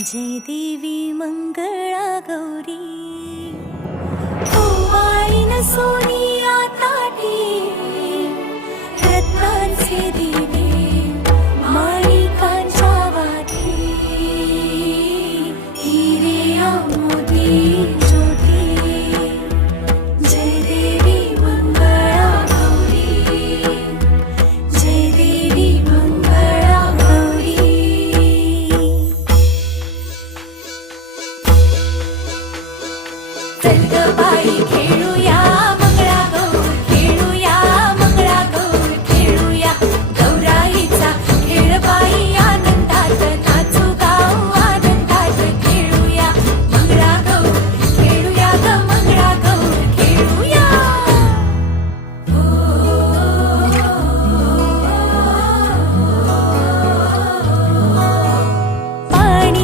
जय देवी मंगळा गौरी ओवाळीन सोनिया ताटी रत्नांचे दिवे माणिकांच्या वाती हिरे मोती ज्योती जय देवी मंगळा गौरी जय देवी मंगळा गौरी चल ग बाई